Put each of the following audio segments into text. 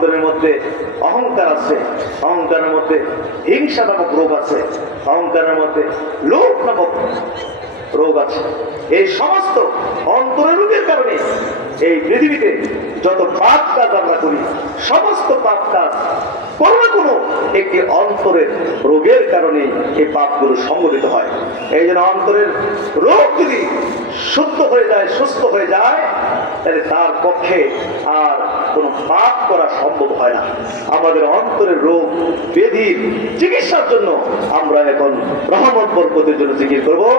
অন্তরের মধ্যে অহংকার আছে, অহংকারের মধ্যে হিংসা নামক রোগ আছে, অহংকারের মধ্যে লোভ নামক রোগ আছে। এই সমস্ত অন্তরের রোগের কারণে এই পৃথিবীতে যত পাপ কাজ আমরা করি, সমস্ত পাপ কাজ কোনো না কোনো একটি অন্তরের রোগের কারণে এই পাপগুলো সংঘটিত হয়। এই জন্য অন্তরের রোগ যদি শুদ্ধ হয়ে যায়, সুস্থ হয়ে যায়, তাহলে তার পক্ষে আর কোনো পাপ করা সম্ভব হয় না। আমাদের অন্তরের রোগ ব্যাধির চিকিৎসার জন্য আমরা এখন রহমত বরকতের জন্য জিকির করবো।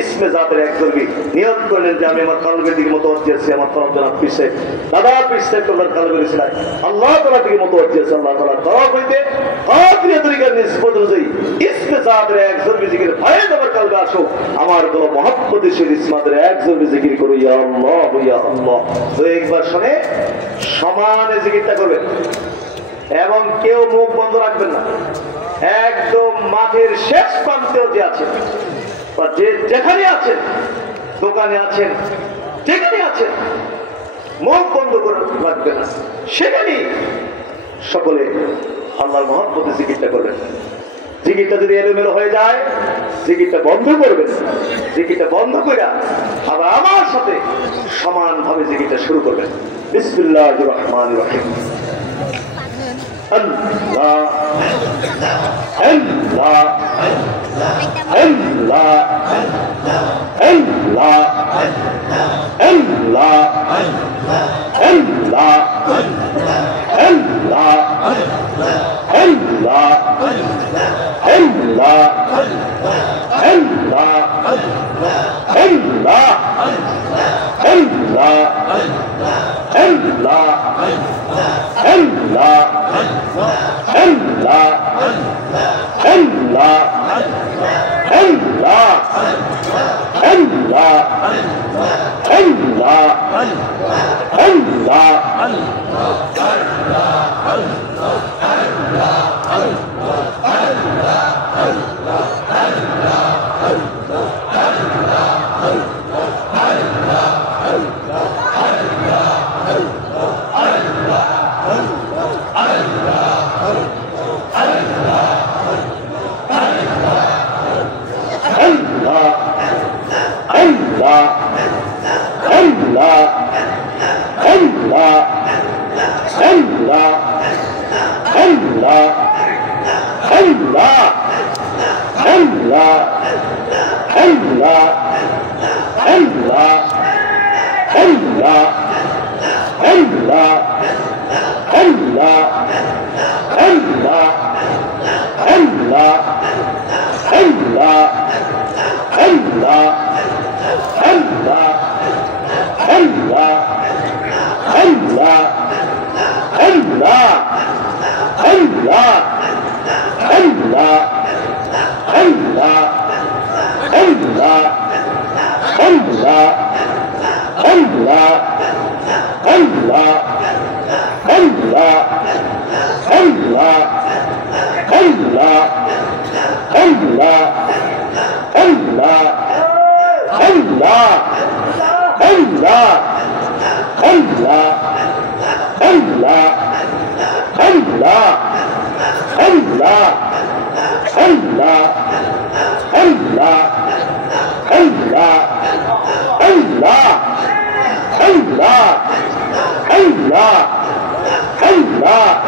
ইসমে জাতের একজনকে নিয়ত করলেন যে আমি আমার কালবের দিকে মতো আছি, আমার তরফ জনাব পিসে দাদা পিসে তোমার কালবের ছিলেন আল্লাহ তালা দিকে মতো আছি, আল্লাহ তালা তরফ হইতে অপ্রিয় তরিকার নিষ্পত অনুযায়ী ইসমে জাতের একজনকে জিকির ভয়ে তোমার কালবে আসো, আমার কোনো মহব্বত সেই ইসমাতের একজনকে জিকির করো, ইয়া আল্লাহ ইয়া আল্লাহ। তো একবার শুনে সমানে জিকিরটা করবেন এবং কেউ মুখ বন্ধ রাখবেন না। একদম মাঠের শেষ প্রান্তেও যে আছেন বা যেখানে আছেন, দোকানে আছেন, যেখানে আছেন, মুখ বন্ধ করে রাখবেন না, সেখানেই সকলে আল্লাহর মহব্বতে জিকিরটা করবেন। জিকিরটা যদি এলোমেলো হয়ে যায়, জিকিরটা বন্ধ করবেন। জিকিরটা বন্ধ করে আবার আমার সাথে সমানভাবে জিকিরটা শুরু করবেন। বিসমিল্লাহির রহমানির রহিম। আল্লাহ আল্লাহ আল্লাহ আল্লাহ আল্লাহ আল্লাহ আল্লাহ আল্লাহ আল্লাহ আল্লাহ আল্লাহ আল্লাহ আল্লাহ আল্লাহ আল্লাহ আল্লাহ আল্লাহ আল্লাহ আল্লাহ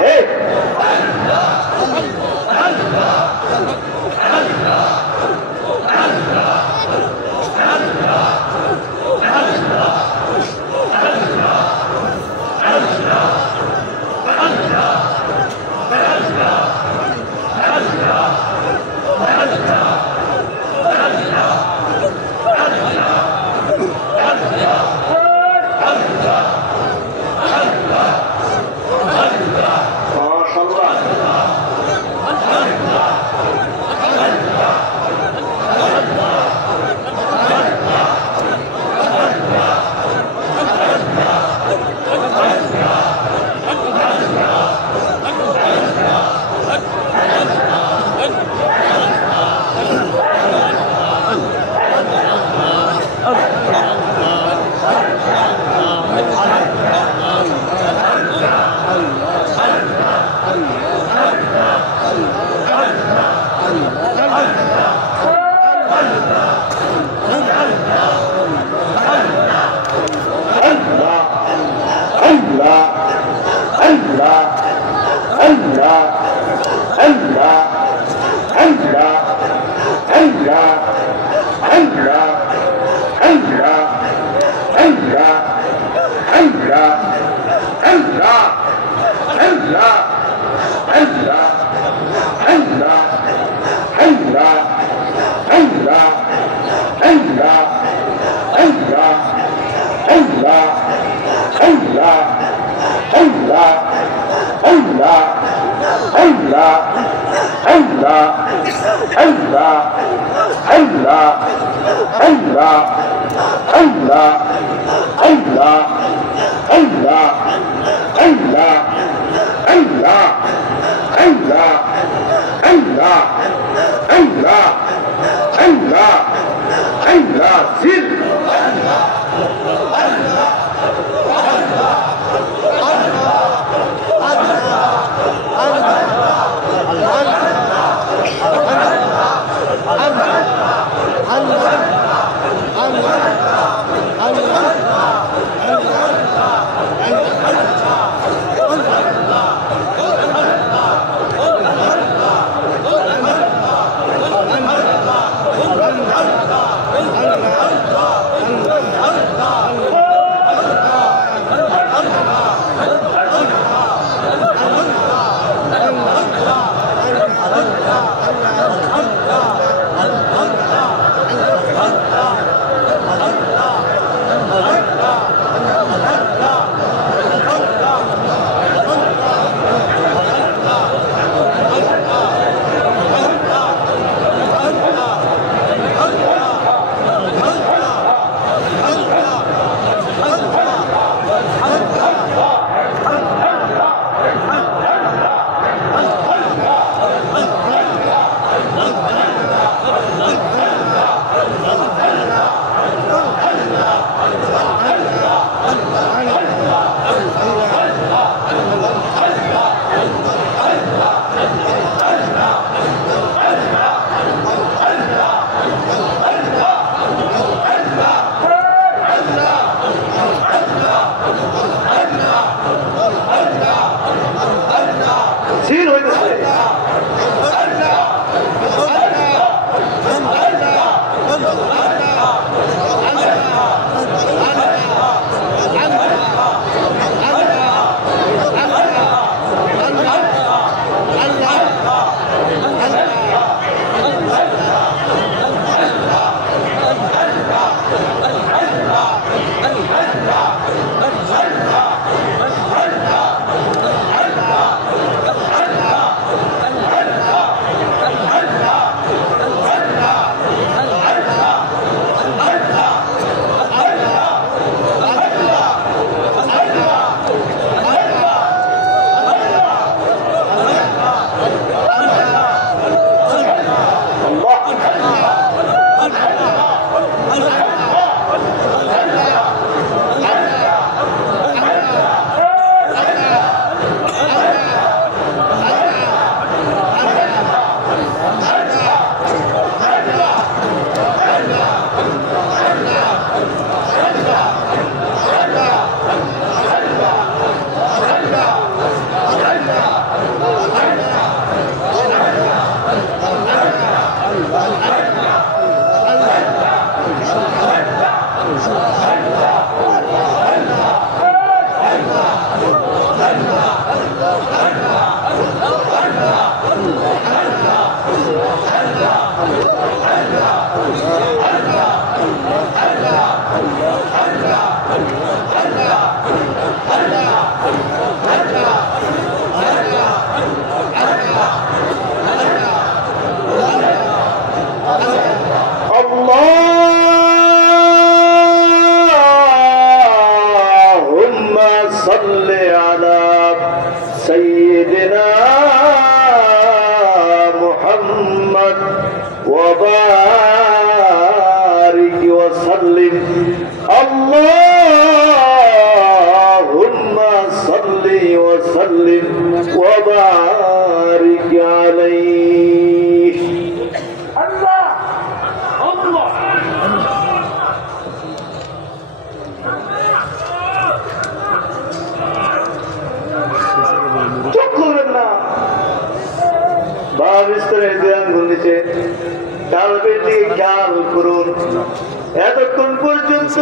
এতক্ষণ পর্যন্ত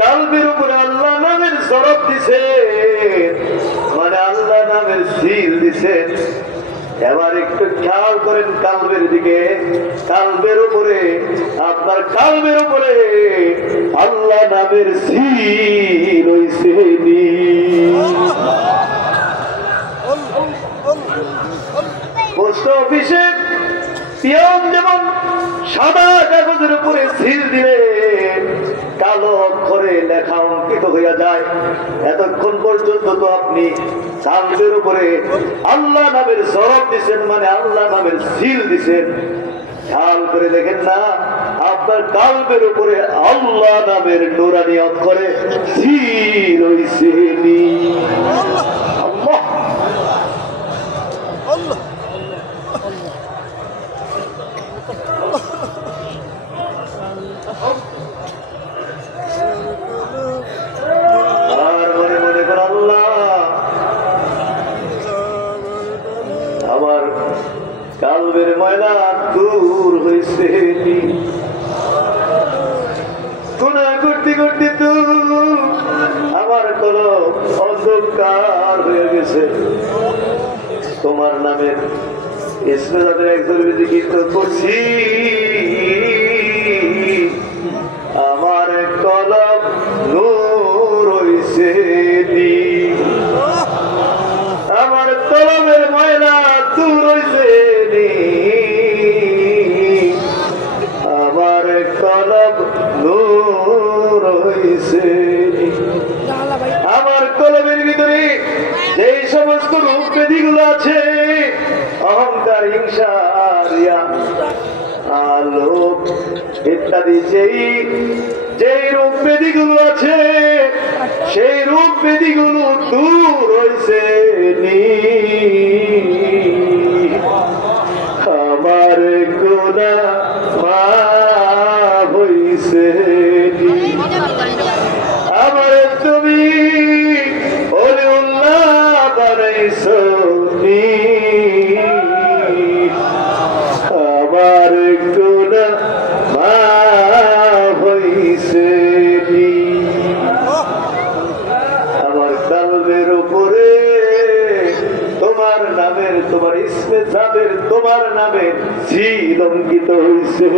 কালবের উপরে আল্লাহ নামের সরব দিছে, মানে আল্লাহ নামের সিল দিছে। এবার একটু খেয়াল করেন কালবের দিকে, কালবের উপরে, আপনার কালবের উপরে আল্লাহ নামের সিল হইছে। পোস্ট অফিসে পিয়ন যেমন সাদা কাগজের উপরে সিল দিলে কালো অক্ষরে লেখা অঙ্কিত হইয়া যায়, এতক্ষণ পর্যন্ত তো আপনি কালবের উপরে আল্লাহ নামের সরব দিছেন, মানে আল্লাহ নামের সিল দিছেন। খেয়াল করে দেখেন না, আপনার কালবের উপরে আল্লাহ নামের নুরানি অক্ষরে সিল হইছে। আল্লাহ আল্লাহ আর মনে মনে করে আল্লাহ আমার কালবের ময়লা দূর হয়েছে, গুনাহ করতে করতে তো আমার কলব অন্ধকার হয়ে গেছে। তোমার নামের ইসমে যাদের একজন জিকির করছি, আমার কলব নূর হইছে, আমার কলবের ময়লা দূর হইছে, আমার কলব নূর হইছে। আমার কলবের ভিতরে যেই সমস্ত রূপ ব্যাধিগুলো আছে, অহংকার, হিংসা, রিয়া, লোভ ইত্যাদি, যেই রূপ ব্যাধিগুলো আছে, সেই রূপ ব্যাধিগুলো দূর হইছে। আমার গুনাহ মাফ হইছে, আমার তুমি ওলিউল্লাহ বানাইছো, আমার গুনাহ মাফ হইছে। আমার কালবের উপরে তোমার নামের, তোমার ইসমে যাদের তোমার নামে সিল অঙ্কিত হইছে।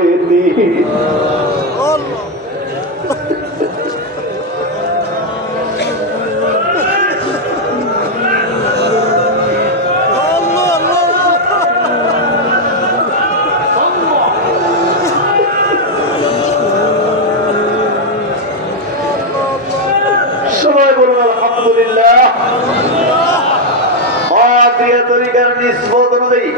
সবাই বলুন আলহামদুলিল্লাহ। তরিকার নিসবত অনুযায়ী